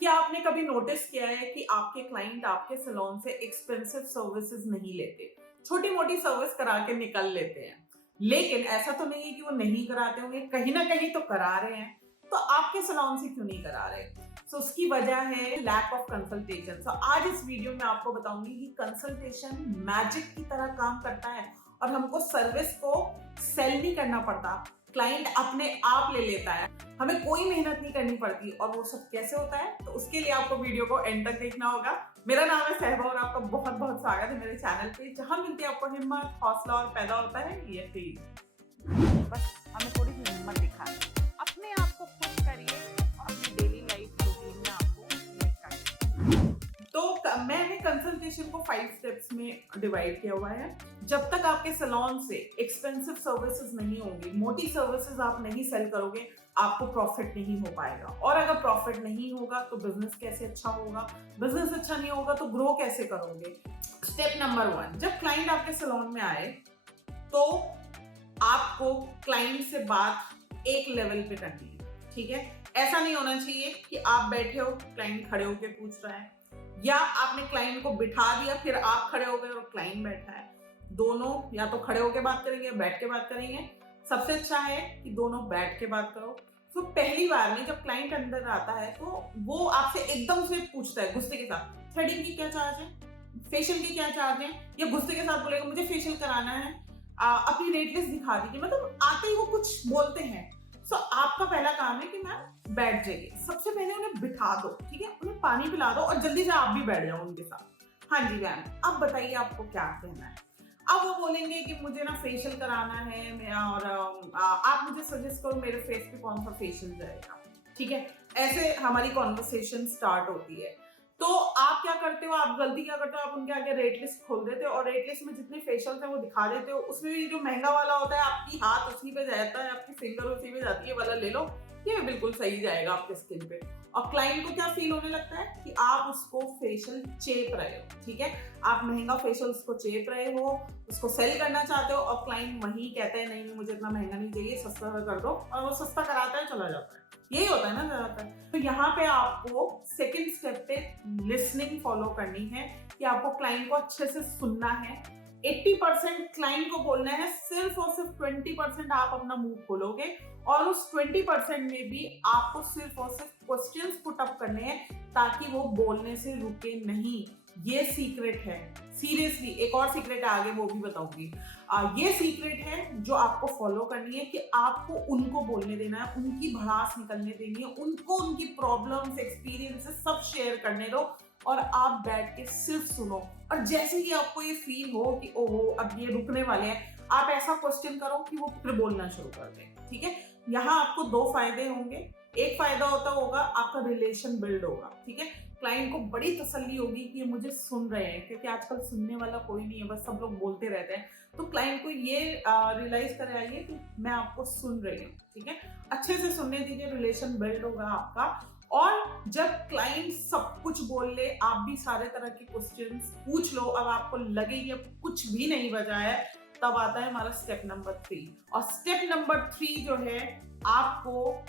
क्या आपने कभी नोटिस किया है कि आपके क्लाइंट आपके सैलून से एक्सपेंसिव सर्विसेज नहीं लेते, छोटी मोटी सर्विस करा के निकल लेते हैं। लेकिन ऐसा तो नहीं है कि वो नहीं कराते होंगे, कहीं ना कहीं तो करा रहे हैं। तो आपके सैलून से क्यों नहीं करा रहे? सो उसकी वजह है लैक ऑफ कंसल्टेशन। सो आज इस वीडियो में आपको बताऊंगी कि कंसल्टेशन मैजिक की तरह काम करता है और हमको सर्विस को सेल नहीं करना पड़ता, क्लाइंट अपने आप ले लेता है, हमें कोई मेहनत नहीं करनी पड़ती। और वो सब कैसे होता है, तो उसके लिए आपको वीडियो को एंड तक देखना होगा। मेरा नाम है सहबा और आपका बहुत बहुत स्वागत है मेरे चैनल पे, जहां मिलती है आपको हिम्मत, हौसला और पैदा होता है ये चीज। बस हमें थोड़ी सी हिम्मत दिखानी, अपने आप को खुश करिए, अपनी डेली लाइफ रूटीन में आपको मेक करिए। तो मैंने कंसल्टेशन को 5 स्टेप्स में डिवाइड किया हुआ है। जब तक आपके सैलून से एक्सपेंसिव सर्विसेज नहीं होंगी, मोटी सर्विसेज आप नहीं सेल करोगे, आपको प्रॉफिट नहीं हो पाएगा। और अगर प्रॉफिट नहीं होगा तो बिजनेस कैसे अच्छा होगा, बिजनेस अच्छा नहीं होगा तो ग्रो कैसे करोगे। स्टेप नंबर 1, जब क्लाइंट आपके सैलून में आए तो आपको क्लाइंट से बात एक लेवल पे करनी है, ठीक है। ऐसा नहीं होना चाहिए कि आप बैठे हो, क्लाइंट खड़े होके पूछ रहा है, या आपने क्लाइंट को बिठा दिया फिर आप खड़े हो गए और क्लाइंट बैठा है। दोनों या तो खड़े होके बात करेंगे या बैठ के बात करेंगे। सबसे अच्छा है कि दोनों बैठ के बात करो। तो पहली बार में जब क्लाइंट अंदर आता है तो वो आपसे एकदम से पूछता है गुस्से के साथ, थ्रेडिंग की क्या चार्ज है, फेशियल की क्या चार्ज है, या गुस्से के साथ बोलेगा मुझे फेशियल कराना है, अपनी रेट लिस्ट दिखा दीजिए। मतलब आते ही वो कुछ बोलते हैं। सो आपका पहला काम है कि मैम बैठ जाइए, सबसे पहले उन्हें बिठा दो, ठीक है, उन्हें पानी पिला दो और जल्दी से आप भी बैठ जाओ उनके साथ। हाँ जी मैम, अब बताइए आपको क्या कहना है। अब वो बोलेंगे कि मुझे ना फेशियल कराना है और आप मुझे सजेस्ट करो मेरे फेस पे कौन सा फेशियल जाएगा, ठीक है। ऐसे हमारी कॉन्वर्सेशन स्टार्ट होती है। तो आप क्या करते हो, आप गलती क्या करते हो, आप उनके आगे रेट लिस्ट खोल देते हो और रेट लिस्ट में जितने फेशियल है वो दिखा देते हो। उसमें भी जो महंगा वाला होता है, आपकी हाथ उसी पे जाता है, आपकी फिंगर उसी पे जाती है, वाला ले लो, ये बिल्कुल सही जाएगा आपके स्किन पे। और क्लाइंट को क्या फील होने लगता है कि आप उसको फेशियल चेप रहे हो, ठीक है। आप महंगा फेशियल उसको चेप रहे हो, उसको सेल करना चाहते हो, और क्लाइंट वही कहते हैं नहीं मुझे इतना महंगा नहीं चाहिए, सस्ता कर दो, और वो सस्ता कराता है, चला जाता है। यही होता है ना ज्यादातर। तो यहाँ पे आपको सेकंड स्टेप पे लिसनिंग फॉलो करनी है कि आपको क्लाइंट को अच्छे से सुनना है। 80% क्लाइंट को बोलना है, सिर्फ और सिर्फ 20% आप अपना मुंह खोलोगे, और उस 20% में भी आपको सिर्फ और सिर्फ क्वेश्चंस पुट अप करने हैं ताकि वो बोलने से रुके नहीं। ये सीक्रेट है, सीरियसली। एक और सीक्रेट है, आगे वो भी बताऊंगी। ये सीक्रेट है जो आपको फॉलो करनी है कि आपको उनको बोलने देना है, उनकी भड़ास निकलने देनी है, उनको उनकी प्रॉब्लम्स, एक्सपीरियंसेस सब शेयर करने दो और आप बैठ के सिर्फ सुनो। और जैसे ही आपको ये फील हो कि ओहो अब ये रुकने वाले हैं, आप ऐसा क्वेश्चन करो कि वो फिर बोलना शुरू कर दें, ठीक है। यहाँ आपको 2 फायदे होंगे। एक फायदा होगा आपका रिलेशन बिल्ड होगा, ठीक है। क्लाइंट को बड़ी तसल्ली होगी कि ये मुझे सुन रहे हैं, क्योंकि आजकल सुनने वाला कोई नहीं है, बस सब लोग बोलते रहते हैं। तो क्लाइंट को ये रियलाइज कराइए कि मैं आपको सुन रही हूँ, ठीक है। अच्छे से सुनने दीजिए, रिलेशन बिल्ड होगा आपका। और जब क्लाइंट सब कुछ बोल ले, आप भी सारे तरह के क्वेश्चंस पूछ लो, अब आपको लगे कि अब कुछ भी नहीं बचा है, तब आता है हमारा स्टेप नंबर 3। और स्टेप नंबर 3 जो है, आपको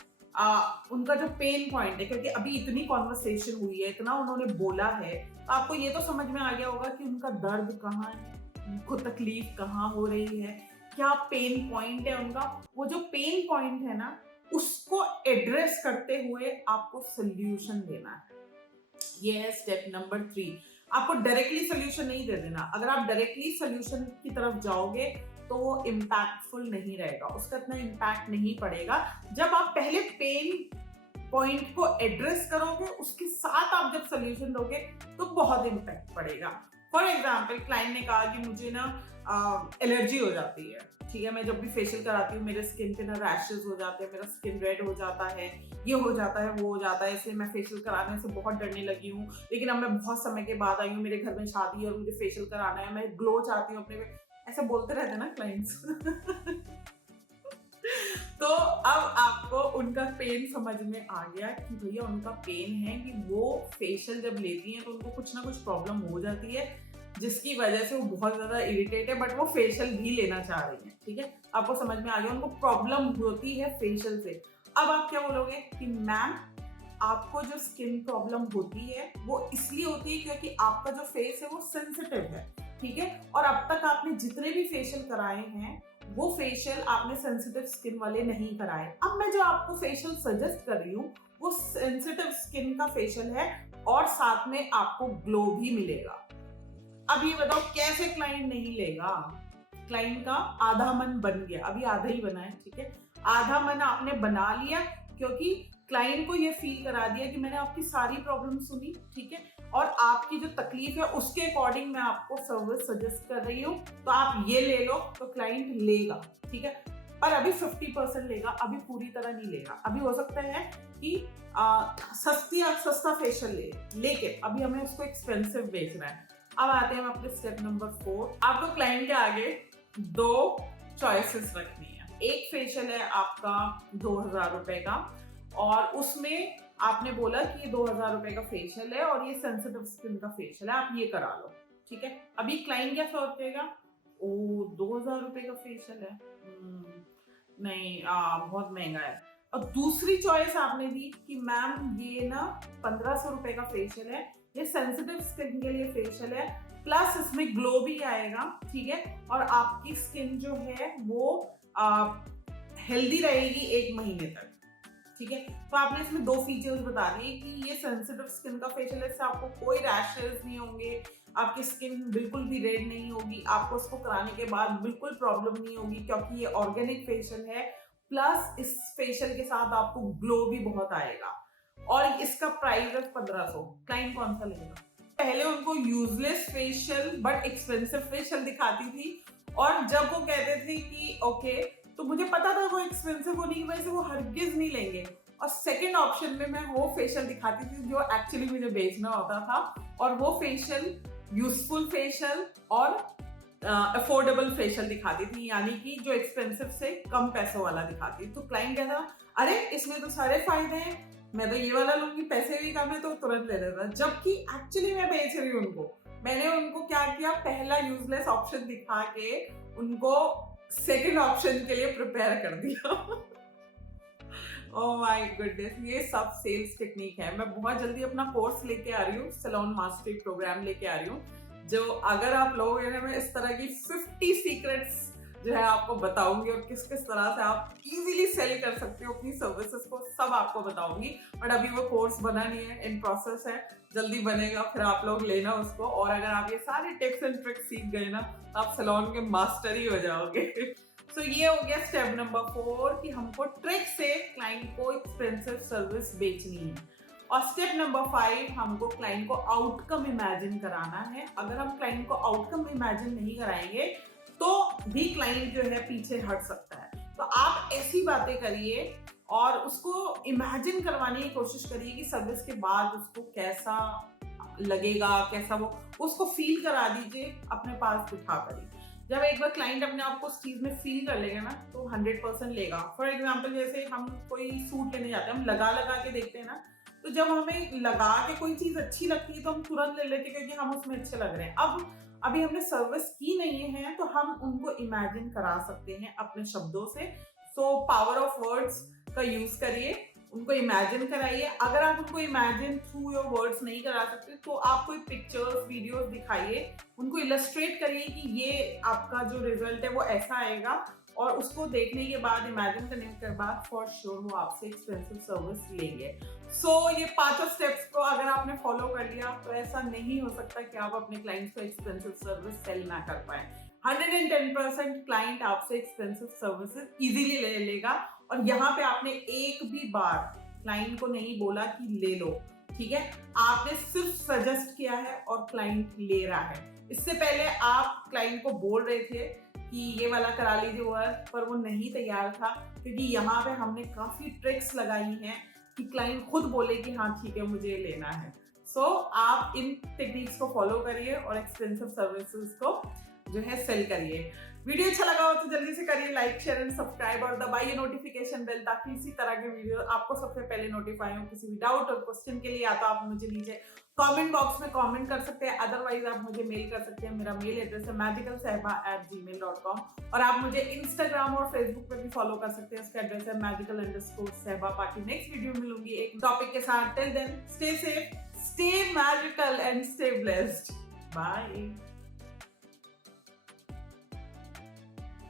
उनका जो पेन पॉइंट है, क्योंकि अभी इतनी कॉन्वर्सेशन हुई है, इतना उन्होंने बोला है, तो आपको ये तो समझ में आ गया होगा कि उनका दर्द कहाँ है, उनको तकलीफ कहाँ हो रही है, क्या पेन पॉइंट है उनका। वो जो पेन पॉइंट है ना, उसको एड्रेस करते हुए आपको सोल्यूशन देना है। ये है स्टेप नंबर 3। आपको डायरेक्टली सोल्यूशन नहीं दे देना। अगर आप डायरेक्टली सोल्यूशन की तरफ जाओगे तो वो इम्पैक्टफुल नहीं रहेगा, उसका इतना इम्पैक्ट नहीं पड़ेगा। जब आप पहले पेन पॉइंट को एड्रेस करोगे, उसके साथ आप जब सोल्यूशन दोगे तो बहुत इम्पैक्ट पड़ेगा। फॉर एग्जाम्पल, क्लाइंट ने कहा कि मुझे ना एलर्जी हो जाती है, ठीक है, मैं जब भी फेशियल कराती हूँ मेरे स्किन पे ना रैशेस हो जाते हैं, मेरा स्किन रेड हो जाता है, ये हो जाता है, वो हो जाता है, इसलिए मैं फेशियल कराने से बहुत डरने लगी हूँ। लेकिन अब मैं बहुत समय के बाद आई हूँ, मेरे घर में शादी है और मुझे फेशियल कराना है, मैं ग्लो चाहती हूँ अपने पे। ऐसे बोलते रहते हैं ना क्लाइंट्स। तो अब आपको उनका पेन समझ में आ गया कि भैया उनका पेन है कि वो फेशियल जब लेती हैं तो उनको कुछ ना कुछ प्रॉब्लम हो जाती है, जिसकी वजह से वो बहुत ज्यादा इरिटेट है, बट वो फेशियल भी लेना चाह रही है, ठीक है। आपको समझ में आ गया उनको प्रॉब्लम होती है फेशियल से। अब आप क्या बोलोगे कि मैम आपको जो स्किन प्रॉब्लम होती है वो इसलिए होती है क्योंकि आपका जो फेस है वो सेंसिटिव है, ठीक है। और अब तक आपने जितने भी फेशियल कराए हैं वो फेशियल आपने सेंसिटिव स्किन वाले नहीं कराए। अब मैं जो आपको फेशियल सजेस्ट कर रही हूँ वो सेंसिटिव स्किन का फेशियल है और साथ में आपको ग्लो भी मिलेगा। अब ये बताओ कैसे क्लाइंट नहीं लेगा? क्लाइंट का आधा मन बन गया, अभी आधा ही बना है, ठीक है। आधा मन आपने बना लिया क्योंकि क्लाइंट को ये फील करा दिया कि मैंने आपकी सारी प्रॉब्लम सुनी, ठीक है, और आपकी जो तकलीफ है उसके अकॉर्डिंग मैं आपको सर्विस सजेस्ट कर रही हूँ, तो आप ये ले लो, तो क्लाइंट लेगा, ठीक है। पर अभी 50% लेगा, अभी पूरी तरह नहीं लेगा। अभी हो सकता है कि सस्ता फेशियल लेकिन अभी हमें उसको एक्सपेंसिव बेचना है। अब आते हैं हम अपने स्टेप नंबर 4। आपको क्लाइंट के आगे 2 चॉइसेस रखनी है। एक फेशियल है आपका 2000 रुपए का और उसमें आपने बोला कि ये 2000 रुपए का फेशियल है और ये सेंसिटिव स्किन का फेशियल है, आप ये करा लो, ठीक है। अभी क्लाइंट क्या सोचेगा, ओ 2000 रुपए का फेशियल है, नहीं बहुत महंगा है। और दूसरी चॉइस आपने दी कि मैम ये ना 1500 रुपए का फेशियल है, ये सेंसिटिव स्किन के लिए फेशियल है, प्लस इसमें ग्लो भी आएगा, ठीक है, और आपकी स्किन जो है वो हेल्दी रहेगी 1 महीने तक, ठीक है। तो आपने इसमें 2 फीचर्स बता दिए कि ये सेंसिटिव स्किन का फेशियल है, इससे आपको कोई रैशेस नहीं होंगे, आपकी स्किन बिल्कुल भी रेड नहीं होगी, आपको उसको कराने के बाद बिल्कुल प्रॉब्लम नहीं होगी क्योंकि ये ऑर्गेनिक फेशियल है, प्लस इस फेशियल के साथ आपको ग्लो भी बहुत आएगा और इसका प्राइस है 1500। क्लाइंट कौन सा लेगा? पहले उनको useless facial but expensive facial दिखाती थी और जब वो कहते थे कि ओके, तो मुझे पता था वो एक्सपेंसिव होने की वजह से वो हरगिज नहीं लेंगे, और सेकंड ऑप्शन में मैं वो फेशियल दिखाती थी जो एक्चुअली मुझे बेचना होता था, और वो फेशियल यूजफुल फेशियल और अफोर्डेबल फेशियल दिखाती थी, यानी कि जो एक्सपेंसिव से कम पैसों वाला दिखाती। तो क्लाइंट कहता अरे इसमें तो सारे फायदे हैं, मैं तो ये वाला लूंगी, पैसे भी कम है, तो तुरंत ले लेता। जबकि एक्चुअली मैं बेच रही हूँ उनको, मैंने उनको क्या किया, पहला यूजलेस ऑप्शन दिखा के उनको सेकंड ऑप्शन के लिए प्रिपेयर कर दिया। ओह माय गुडनेस, ये सब सेल्स टेक्निक है। मैं बहुत जल्दी अपना कोर्स लेके आ रही हूँ, सैलून मास्टरी प्रोग्राम लेके आ रही हूँ, जो अगर आप लोगों ने, मैं इस तरह की 50 सीक्रेट्स जो है आपको बताऊंगी और किस किस तरह से आप इजीली सेल कर सकते हो अपनी सर्विसेज को, सब आपको बताऊंगी। बट अभी वो कोर्स बना नहीं है, इन प्रोसेस है, जल्दी बनेगा, फिर आप लोग लेना उसको। और अगर आप ये सारे टिप्स एंड ट्रिक्स सीख गए ना, तो आप सैलून के मास्टर ही हो जाओगे। तो ये हो गया स्टेप नंबर 4 कि हमको ट्रिक से क्लाइंट को एक्सपेंसिव सर्विस बेचनी है। और स्टेप नंबर 5, हमको क्लाइंट को आउटकम इमेजिन कराना है। अगर हम क्लाइंट को आउटकम इमेजिन नहीं कराएंगे तो भी क्लाइंट जो है पीछे हट सकता है। तो आप ऐसी बातें करिए और उसको इमेजिन करवाने की कोशिश करिए कि सर्विस के बाद उसको कैसा लगेगा, कैसा वो, उसको फील करा दीजिए अपने पास बिठा कर। जब एक बार क्लाइंट अपने आप को उस चीज में फील कर लेगा ना, तो 100% लेगा। फॉर एग्जाम्पल जैसे हम कोई सूट लेने जाते हैं, हम लगा के देखते हैं ना, तो जब हमें लगा के कोई चीज अच्छी लगती है तो हम तुरंत ले लेते हैं क्योंकि हम उसमें अच्छे लग रहे हैं। अब अभी हमने सर्विस की नहीं है तो हम उनको इमेजिन करा सकते हैं अपने शब्दों से। सो पावर ऑफ वर्ड्स का यूज करिए, उनको इमेजिन कराइए। अगर आप उनको इमेजिन थ्रू योर वर्ड्स नहीं करा सकते तो आप कोई पिक्चर्स, वीडियोस दिखाइए, उनको इलस्ट्रेट करिए कि ये आपका जो रिजल्ट है वो ऐसा आएगा, और उसको देखने के बाद, इमेजिन करने के बाद फॉर श्योर वो आपसे एक्सपेंसिव सर्विस लेंगे। सो ये 5 स्टेप्स को अगर आपने फॉलो कर लिया तो ऐसा नहीं हो सकता कि आप अपने क्लाइंट्स को एक्सपेंसिव सर्विस सेल ना कर पाए। 110% क्लाइंट आपसे एक्सपेंसिव सर्विसेज इजीली ले लेगा। और यहाँ पे आपने एक भी बार क्लाइंट को नहीं बोला कि ले लो, ठीक है, आपने सिर्फ सजेस्ट किया है और क्लाइंट ले रहा है। इससे पहले आप क्लाइंट को बोल रहे थे कि ये वाला करा लीजिए वर्क, पर वो नहीं तैयार था, क्योंकि यहाँ पे हमने काफी ट्रिक्स लगाई हैं कि क्लाइंट खुद बोले कि हाँ ठीक है मुझे लेना है। सो आप इन टेक्निक्स को फॉलो करिए और एक्सपेंसिव सर्विसेज को जो है सेल करिए। वीडियो अच्छा लगा हो तो जल्दी से करिए लाइक, शेयर एंड सब्सक्राइब और दबाइए नोटिफिकेशन बेल ताकि इसी तरह के वीडियो आपको सबसे पहले नोटिफाई हो। किसी भी डाउट और क्वेश्चन के लिए या तो आप मुझे नीचे कमेंट बॉक्स में कमेंट कर सकते हैं, अदरवाइज आप मुझे मेल कर सकते हैं। मेरा मेल एड्रेस है magicalsehba@gmail.com और आप मुझे इंस्टाग्राम और फेसबुक पे भी फॉलो कर सकते हैं। उसका एड्रेस है magical_sehba। बाकी नेक्स्ट वीडियो में मिलूंगी एक टॉपिक के साथ। Till then stay safe, stay magical and stay blessed. Bye.